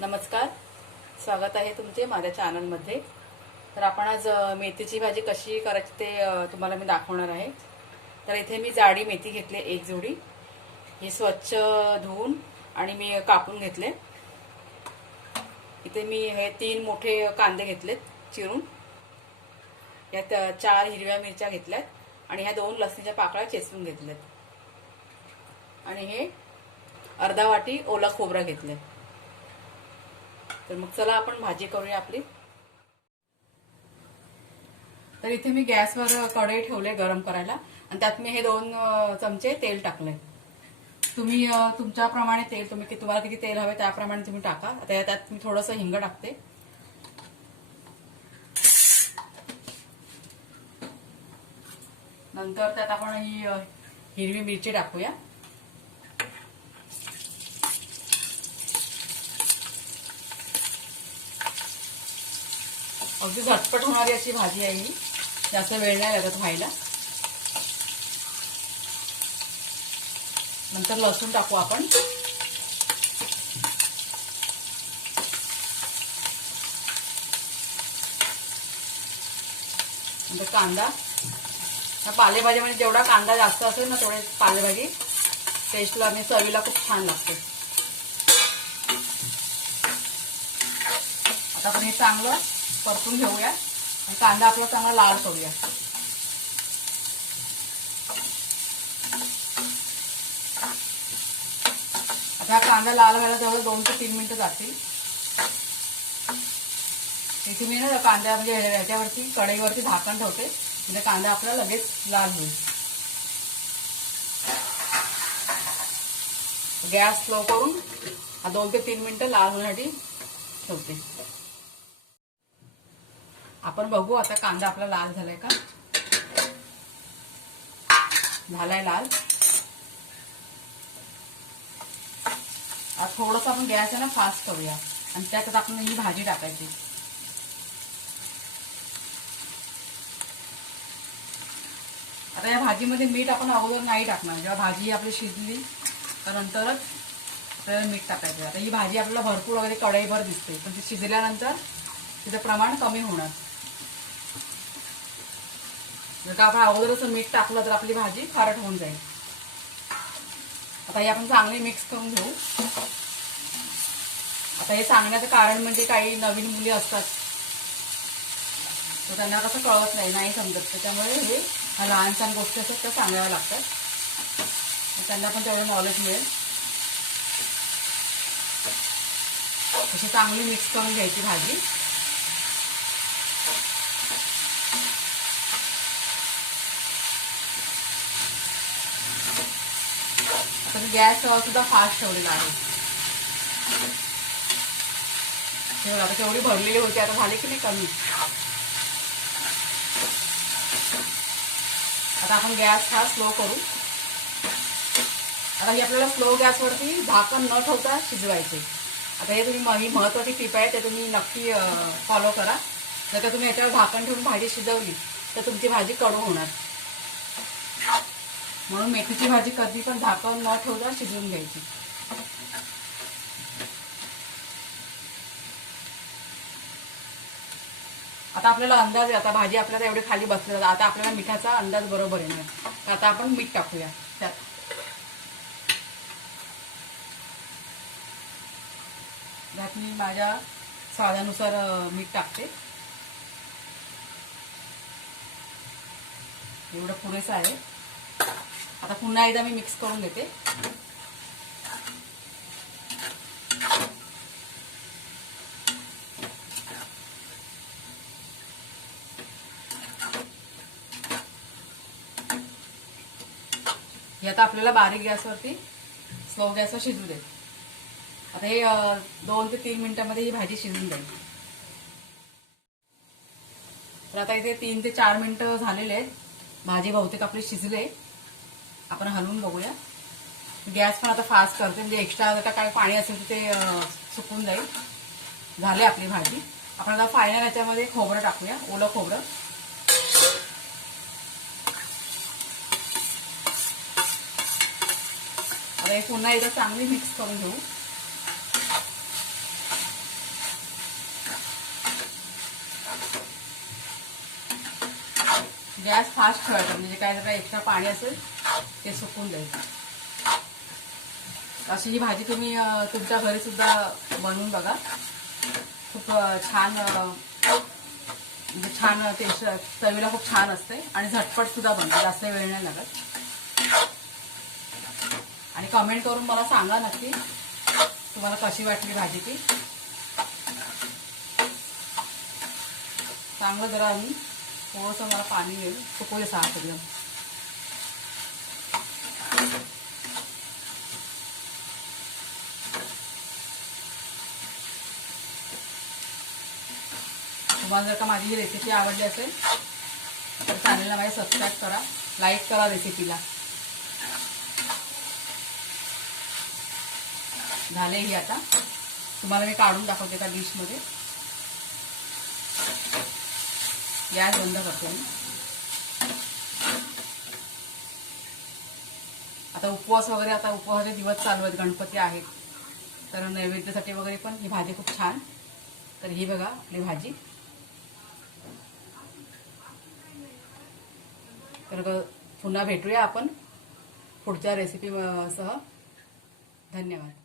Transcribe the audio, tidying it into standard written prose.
नमस्कार, स्वागत आहे तुमचे माझ्या चॅनलमध्ये। तर आपण आज मेथीची भाजी कशी करायची ते तुम्हाला मी दाखवणार आहे। तर इथे मी जाडी मेथी घेतली एक जोडी, ही स्वच्छ धुवून आणि मी कापून घेतले। इथे मी हे 3 मोठे कांदे घेतलेत चिरून, यात 4 हिरव्या मिरच्या घेतल्यात आणि ह्या 2 लसणीच्या पाकळ्या चेचून घेतल्यात आणि हे अर्धा वाटी ओला खोबरा घेतले। तर मग चला आपण भाजी करूया आपली। तर इथे मी गॅसवर कढई ठेवले गरम करायला आणि त्यात मी हे 2 चमचे तेल टाकले। तुम्ही तुमच्याप्रमाणे तेल तुम्हाला किती तेल हवे त्याप्रमाणे तुम्ही टाका। आता त्यात मी थोडंसं हिंग टाकते, नंतर त्यात आपण ही हिरवी मिरची टाकूया। अगदी झटपट होणारी अशी भाजी आहे ही, जास्त वेळ नाही लागत व्हायला। नंतर लसूण टाकू आपण, नंतर कांदा। पालेभाजीमध्ये जेवढा कांदा जास्त असेल ना तेवढे पालेभाजी टेस्टला आणि चवीला खूप छान लागते। आता आपण हे चांगलं परतून घेऊया आणि कांदा आपला चांगला लाल करूया। आता कांदा लाल व्हायला जवळ 2 ते 3 मिनिटं जातील। इथे मी ना कांदा म्हणजे ह्याच्यावरती कढईवरती झाकण ठेवते, म्हणजे कांदा आपला लगेच लाल होईल। गॅस स्लो करून 2 ते 3 मिनिटं लाल होण्यासाठी ठेवते। आपण बघू आता कांदा आपला लाल झालाय का, झालाय लाल। आता थोडंसं आपण गॅस आहे ना फास्ट करूया आणि त्यात आपण ही भाजी टाकायची। आता या भाजीमध्ये मीठ आपण अगोदर नाही टाकणार, जेव्हा भाजी आपली शिजली नंतरच आपल्याला मीठ टाकायचं। आता ही भाजी आपल्याला भरपूर वगैरे कढईभर दिसते, पण ती शिजल्यानंतर तिचं प्रमाण कमी होणार। जर का आपण अगोदरच मीठ टाकलं तर आपली भाजी खारट होऊन जाईल। आता हे आपण चांगले मिक्स करून घेऊ। आता हे सांगण्याचं कारण म्हणजे काही नवीन मुली असतात तर त्यांना कसं कळत नाही समजत, त्याच्यामुळे हे लहान छान गोष्टी असतात त्या सांगाव्या लागतात, त्यांना पण तेवढं नॉलेज मिळेल। अशी चांगली मिक्स करून घ्यायची भाजी। आता मी गॅस सुद्धा फास्ट ठेवलेला आहे। आता केवढी भरलेली होती, आता झाली की नाही कमी। आता आपण गॅस हा स्लो करू। आता ही आपल्याला स्लो गॅसवरती झाकण न ठेवता शिजवायचे। आता हे तुम्ही महत्त्वाची टिप आहे, ते तुम्ही नक्की फॉलो करा। जर का तुम्ही याच्यावर झाकण ठेवून भाजी शिजवली तर तुमची भाजी कडू होणार, म्हणून मेथीची भाजी कधी पण झाकण न ठेवता शिजवून घ्यायची। आता आपल्याला अंदाज, आता भाजी आपल्याला एवढी खाली बसली, आता आपल्याला मिठाचा अंदाज बरोबर येणार। तर आता आपण मीठ टाकूया त्यात। त्यात मी माझ्या स्वादानुसार मीठ टाकते, एवढं पुरेसं आहे। आता पुन्हा एकदा मी मिक्स करून घेते। हे आता आपल्याला बारीक गॅसवरती स्लो गॅसवर शिजू दे। आता हे 2 ते 3 मिनिटांमध्ये ही भाजी शिजून जाईल। तर आता इथे 3 ते 4 मिनिटं झालेले आहेत, भाजी बहुतेक आपली शिजले। आपण हलवून बघूया। गॅस पण आता फास्ट करते, म्हणजे एक्स्ट्रा जर का काय पाणी असेल तर ते सुकून जाईल। झाले आपली भाजी। आपण आता फायनल याच्यामध्ये खोबरं टाकूया, ओलं खोबरं। आता हे पुन्हा एकदा चांगली मिक्स करून घेऊ। गॅस फास्ट ठेवायचा, म्हणजे काय जर एक्स्ट्रा पाणी असेल ते सुकून द्यायचं. अशी ही भाजी तुम्ही तुमच्या घरी सुद्धा बनवून बघा. खूप छान, म्हणजे छान टेस्ट, चवीला खूप छान असते आणि झटपट सुद्धा बनते, जास्त वेळ नाही लागत. आणि कमेंट करून मला सांगा नक्की तुम्हाला कशी वाटली भाजी ती. चांगलं जरा आम्ही थोडंसं मला पाणी येईल, सुकवले साफ एकदम. तुम्हाला जर का माझी ही रेसिपी आवडली असेल तर चॅनलला माझ्या सबस्क्राईब करा, लाईक करा रेसिपीला. झाले ही आता तुम्हाला मी काढून दाखवते एका डिशमध्ये. गॅस बंद करते मी. आता उपवास वगैरे, आता उपवासाचे दिवस चालू आहेत, गणपती आहेत, तर नैवेद्यासाठी वगैरे पण ही भाजी खूप छान. तर ही बघा आपली भाजी. तर पुन्हा भेटूया आपण पुढच्या रेसिपी सह. धन्यवाद.